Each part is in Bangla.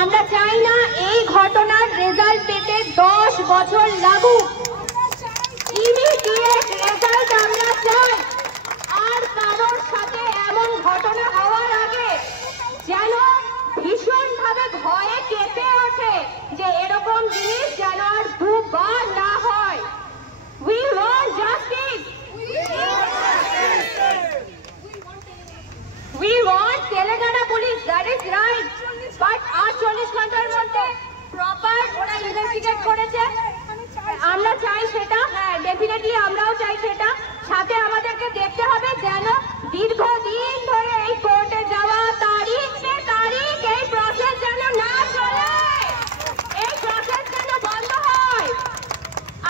আমরা চাই না এই ঘটনার রেজাল্ট পেতে 10 বছর লাগুক। ইমিডিয়েট রেজাল্ট আমরা চাই। আর কারোর সাথে এমন ঘটনা হওয়ার আগে যেন ভীষণভাবে ভয়ে কেঁপে ওঠে যে এরকম জিনিস যেন আর দুবার না হয়। We want justice. We want Telangana police. That is right. But আর 40 ঘন্টার মধ্যে প্রপার ওরা ইনভেস্টিগেট করেছে। আমরা চাই সেটা, হ্যাঁ ডেফিনেটলি আমরাও চাই সেটা। সাথে আমাদেরকে দেখতে হবে যেন দীর্ঘদিন ধরে এই কোর্টে যাওয়া তারিখ পে তারিখ এই প্রসেস যেন না চলে, এই প্রসেস যেন বন্ধ হয়।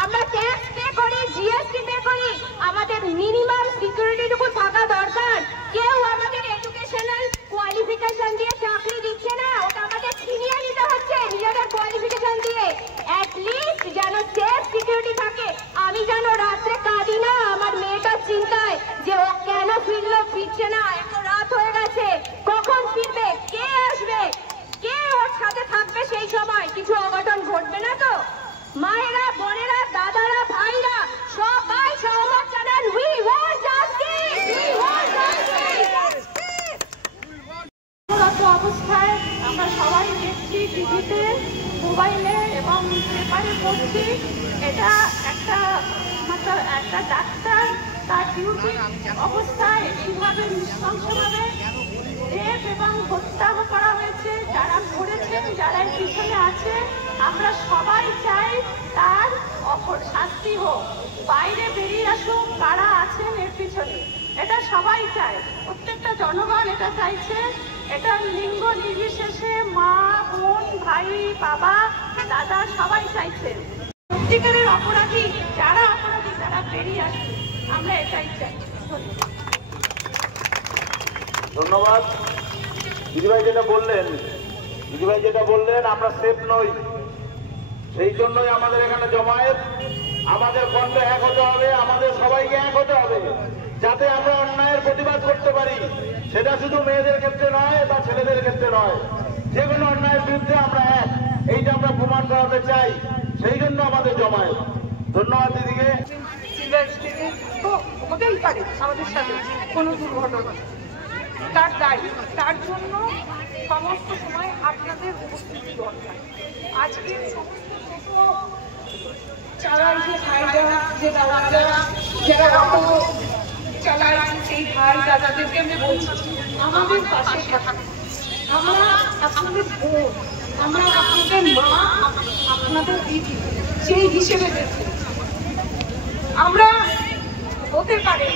আমরা ট্যাক্স পে করি, জিএসটি পে করি, আমাদের মিনিমাম সিকিউরিটিটুকু থাকা দরকার। কেউ আমাদের এডুকেশনাল কোয়ালিফিকেশন দিয়ে চাকরি দিচ্ছে না, ওটা আমাদের ছিনিয়ে নিতে হচ্ছে নিজেদের কোয়ালিফিকেশন দিয়ে। অ্যাটলিস্ট যেন সেফ সিকিউরিটি থাকে। আমি যেন রাত্রে কাঁদি না আমার মেয়েটার চিন্তায় যে ও কেন ফিরছে না, এত রাত হয়ে গেছে, কখন ফিরবে, কে আসবে, কে ওর সাথে থাকবে সেই সময়, কিছু অঘটন ঘটবে না তো? মায়েরা, বোনেরা, দাদারা, ভাইরা সবাই সহমত জানান, we want justice, we want justice। অবস্থায় আমরা সবাই দেখছি টিভিতে, মোবাইলে এবং পেপারে পড়ছি, এটা একটা ডাক্তার তার ডিউটি অবস্থায় এইভাবে নৃশংসভাবে রেপ এবং হত্যা করা হয়েছে। যারা করেছেন, যারা পিছনে আছে, আমরা সবাই চাই তার শাস্তি হোক, বাইরে বেরিয়ে আসুক কারা আছেন এর পিছনে, এটা সবাই চায়। প্রত্যেকটা জনগণ এটা চাইছে। এটা লিঙ্গ নির্বিশেষে মা, বোন, ভাই, বাবা, দাদা সবাই চাইছেন। সত্যিকারের অপরাধী যারা তারা বেরিয়ে আসুন, আমরা এটাই চাই। ধন্যবাদ দিদিভাই যেটা বললেন আমরা সেফ নই, সেই জন্যই আমাদের এখানে জমায়েত। আমাদের কণ্ঠে এক হতে হবে, আমাদের সবাইকে এক হতে হবে যাতে আমরা অন্যায়ের প্রতিবাদ করতে পারি। সেটা শুধু মেয়েদের ক্ষেত্রে নয় বা ছেলেদের ক্ষেত্রে নয়, যে কোনো অন্যায়ের বিরুদ্ধে আমরা এক, এইটা আমরা প্রমাণ করাতে চাই, সেই জন্য আমাদের জমায়েত। ধন্যবাদ দিদিকে। হতেই পারে আমাদের সাথে কোনো দুর্ঘটনা, তার দায়ী, তার জন্য সমস্ত সময় আপনাদের উপস্থিতি দরকার। আজকে সমস্ত ছোট চালায় যে ভাইরা, যে দাদারা, যারা অটো চালায়, সেই ভাই দাদাদেরকে আমি বলছি আমাদের পাশে থাকুন। আমরা আপনাদের বোন, আমরা আপনাদের মা, আপনাদের দিদি, সেই হিসেবে দেখি আমরা হতে পারে।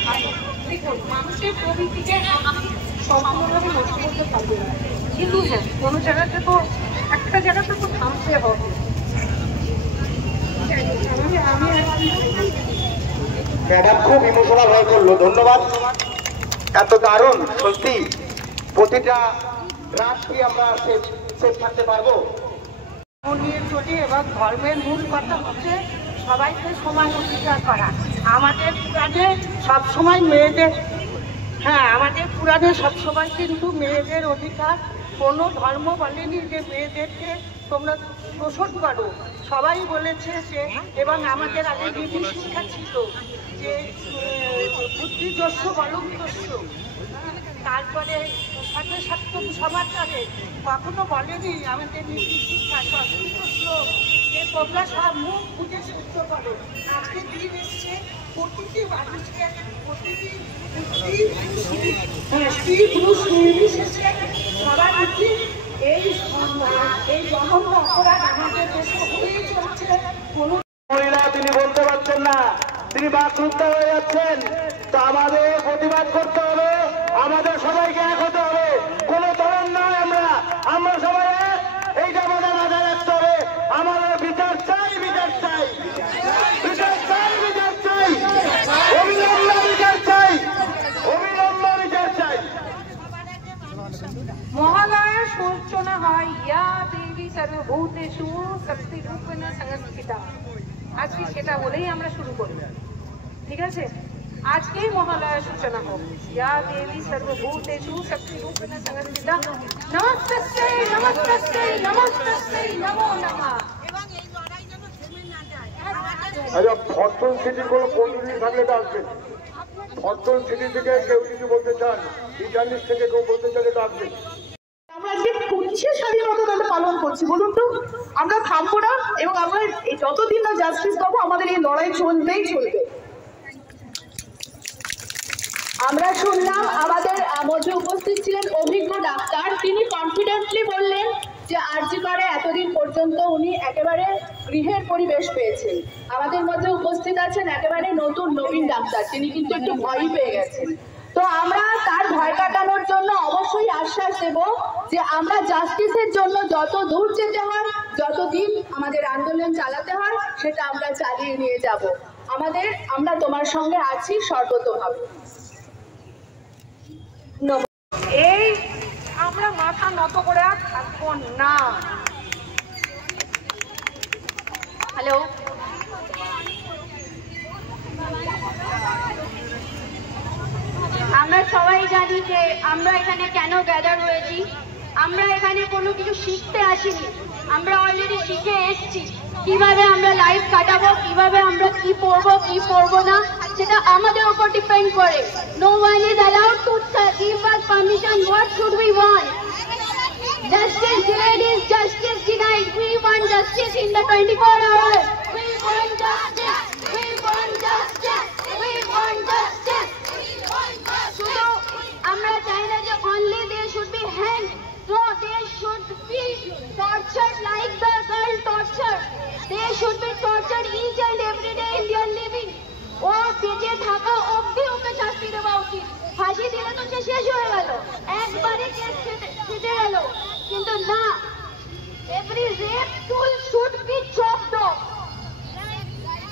দেখুন, মানুষের প্রবৃত্তিকে সম্পূর্ণভাবে নষ্ট করতে পারবে না, কিন্তু হ্যাঁ কোনো জায়গাতে তো একটা জায়গাতে তো থামতে হবে। ম্যাডাম খুব ইমোশনাল হয়ে পড়লো। ধন্যবাদ, এত দারুণ। সত্যি প্রতিটা রাত কি আমরা সেফ থাকতে পারবো? নিয়ে চলি এবং ধর্মের মূল কথা হচ্ছে সবাইকে সমান অধিকার করা। আমাদের পুরাণে সবসময় মেয়েদের, হ্যাঁ আমাদের পুরাণে সবসময় কিন্তু মেয়েদের অধিকার, কোনো ধর্ম বলেনি যে মেয়েদেরকে তোমরা শোষণ করো। সবাই বলেছে যে, এবং আমাদের আগে নীতি শিক্ষা ছিল যে বুদ্ধিযস্য বলবযস্য, তারপরে সাথে সপ্তম সমাচারে কখনো বলেনি আমাদের নীতি শিক্ষা সংস্কৃত শ্লোক যে তোমরা সব মুখ বুঝে সহ্য করো। আজকে দিন এসছে প্রতিটি মানুষকে, প্রতিটি স্ত্রী পুরুষ নির্বিশেষে সবার উচিত এই জঘন্য অপরাধ আমাদের দেশে হয়েই চলছে। কোনো মহিলা তিনি বলতে পারছেন না, তিনি বাকরুদ্ধ হয়ে যাচ্ছেন, তো আমাদের প্রতিবাদ করতে হবে, আমাদের সবাইকে এক হতে হবে। কোনো ধরন নয়, আমরা সবাই এক, এইটা আমাদের মাথায় রাখতে হবে। আমাদের বিচার চাই, বিচার চাই, বিচার চাই, বিচার চাই, অবিলম্বে বিচার চাই, অবিলম্বে বিচার চাই। মহালয়া সূচনা হয় ইয়া দেবী সর্বভূতেষু শক্তি রূপেণ সংস্থিতা। আজকে সেটা বলেই আমরা শুরু করি, ঠিক আছে? আজকেই মহালয়া সূচনা হোক। ইয়া দেবী সর্বভূতেষু শক্তিরূপেণ সংস্থিতা নমস্তে নমস্তে নমস্তে নমো নমঃ। আচ্ছা, ফরচুন সিটির কোনো প্রতিনিধি থাকলে তো আসবেন। ফরচুন সিটি থেকে কেউ যদি বলতে চান, ইন্টারনেট থেকে কেউ বলতে চাইলে তো আসবেন। আমরা আজকে কিসের স্বাধীনতা আমরা পালন করছি বলুন তো? আমরা থামবো না এবং আমরা যতদিন না জাস্টিস পাবো আমাদের এই লড়াই চলবেই চলবে। আমরা শুনলাম আমাদের মধ্যে উপস্থিত ছিলেন অভিজ্ঞ ডাক্তার, তিনি কনফিডেন্টলি বললেন যে আরজি করে এতদিন পর্যন্ত উনি একেবারে গৃহের পরিবেশ পেয়েছেন। আমাদের মধ্যে উপস্থিত আছেন একেবারে নবীন ডাক্তার, তিনি কিন্তু একটু ভয়ই পেয়ে গেছেন। তো আমরা তার ভয় কাটানোর জন্য অবশ্যই আশ্বাস দেব যে আমরা জাস্টিসের জন্য যত দূর যেতে হয়, যতদিন আমাদের আন্দোলন চালাতে হয়, সেটা আমরা চালিয়ে নিয়ে যাব। আমরা তোমার সঙ্গে আছি সর্বতোভাবে। এই আমরা মাথা নত করে আর থাকবো না। হ্যালো, আমরা সবাই জানি যে আমরা এখানে কেন গ্যাদার হয়েছি। আমরা এখানে কোনো কিছু শিখতে আসিনি, আমরা অলরেডি শিখে এসেছি কিভাবে আমরা লাইফ কাটাবো, কিভাবে আমরা কি পড়বো না, সেটা আমাদের উপর ডিপেন্ড করে। No one is allowed to give us permission. What should we want? Justice delayed is justice denied. We want justice in the 24 hours. We want justice. We want justice. We want justice. শুধু আমরা চাই না যে only they should be hanged. No, they should be tortured like the girl tortured. They should be tortured each and every day in their living. ও বেঁচে থাকা অবধি ওকে শাস্তি দেওয়া উচিত। ফাঁসি দিলে তো সে শেষ হয়ে গেল, একবারে কেস কেটে গেল, কিন্তু না, every rape tool should be chopped off.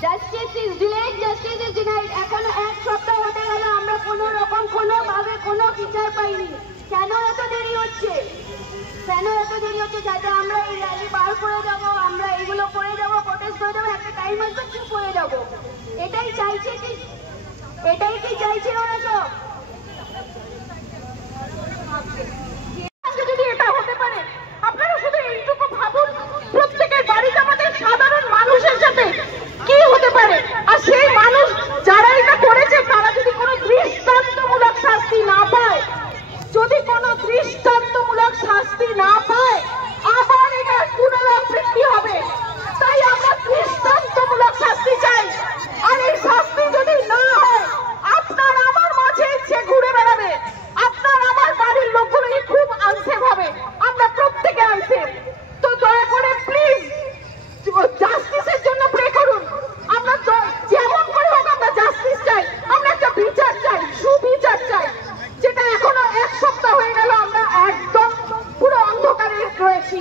Justice is delayed, justice is denied. এখনো এক সপ্তাহ হতে গেল, আমরা কোনোভাবে কোনো বিচার পাইনি। কেন এত দেরি হচ্ছে? যাতে আমরা এই র্যালি বার করে যাবো, আমরা এগুলো করে যাবো, প্রোটেস্ট করে যাবো, একটা টাইম আসবে চুপ করে যাবো। এটাই কি চাইছে ওরা সব? যদি এটা হতে পারে, আপনারা শুধু এইটুকু ভাবুন, প্রত্যেকের বাড়িতে আমাদের সাধারণ মানুষের সাথে কি হতে পারে। আর সেই মানুষ যারা এটা করেছে তারা যদি কোনো দৃষ্টান্তমূলক শাস্তি না পায়, আবার এটা পুনরাবৃত্তি হবে। তাই আমরা দৃষ্টান্তমূলক শাস্তি চাই। আর এই শাস্তি যদি না হয়, আপনার আমার মাঝে সে ঘুরে বেড়াবে, আপনার আমার বাড়ির লোকগুলোই খুব আনসেফ হবে। আমরা প্রত্যেকে আনসেফ। তো দয়া করে প্লিজ জাস্টিসের জন্য প্রে করুন। আমরা যেমন করে হোক আমরা জাস্টিস চাই, আমরা একটা বিচার চাই, সুবিচার চাই, যেটা এখনো এক সপ্তাহ হয়ে গেল আমরা একদম পুরো অন্ধকারে রয়েছি।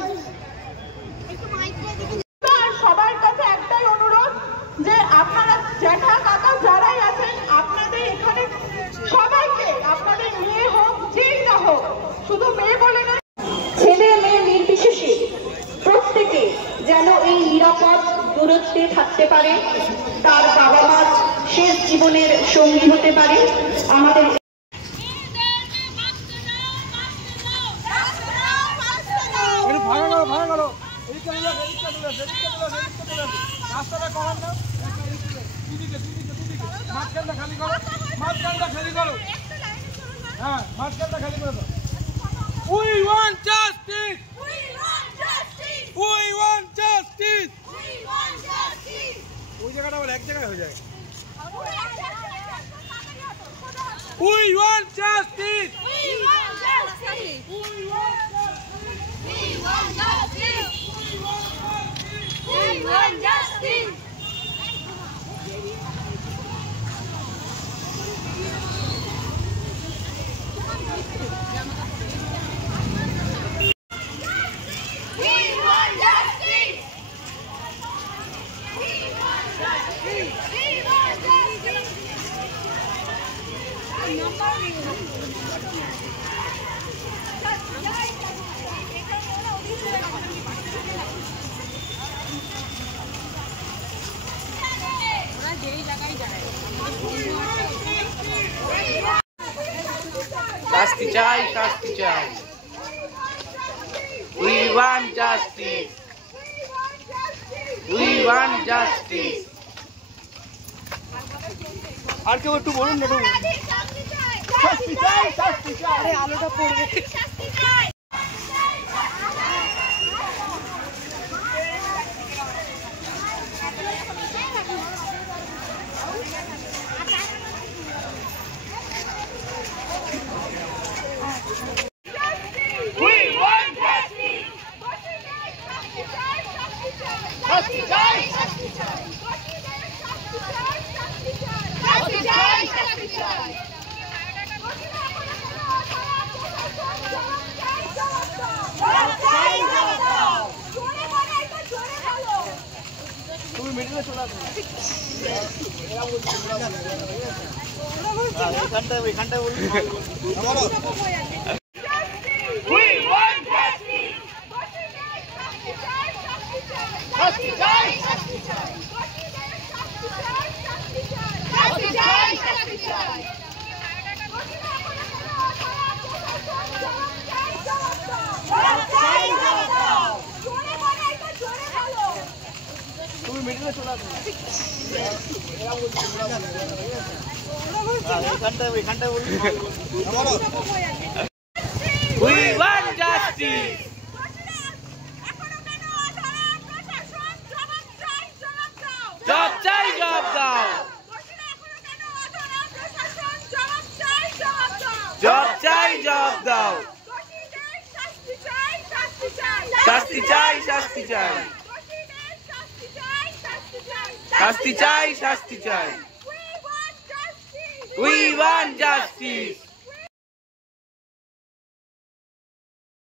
সবার কাছে একটাই অনুরোধ যে আপনারা জ্যাঠা কাকা যারাই আছেন, আপনাদের এখানে সবাইকে, আপনাদের মেয়ে হোক যেই না হোক, শুধু মেয়ে বলে না, ছেলে মেয়ে নির্বিশেষে প্রত্যেকে যেন এই নিরাপদ দূরত্বে থাকতে পারে, তার বাবা মার শেষ জীবনের সঙ্গী হতে পারে। আমাদের রাস্তাটা কমান না, মাঝখানটা খালি করো, হ্যাঁ মাঝখানটা খালি করে দাও। We want justice. We want justice. ওই জায়গাটা বলে এক জায়গায় হয়ে যায়। We want justice. We want justice. We want justice. We want justice. Number শাস্তি চাই। We want justice. We want justice. আর কেউ একটু বলুন না, শাস্তি চাই, শাস্তি চাই। আরে আলোটা পড়বে। তুমি মিডিলে চলে আসো। এখানটা বলুন। তুমি মিডিলে চলে আসো। এখানটা বলুন। We want justice. জব চাই, জব দাও। জব চাই, জব দাও। শাস্তি চাই, শাস্তি চাই। শাস্তি চাই, শাস্তি চাই। We want justice.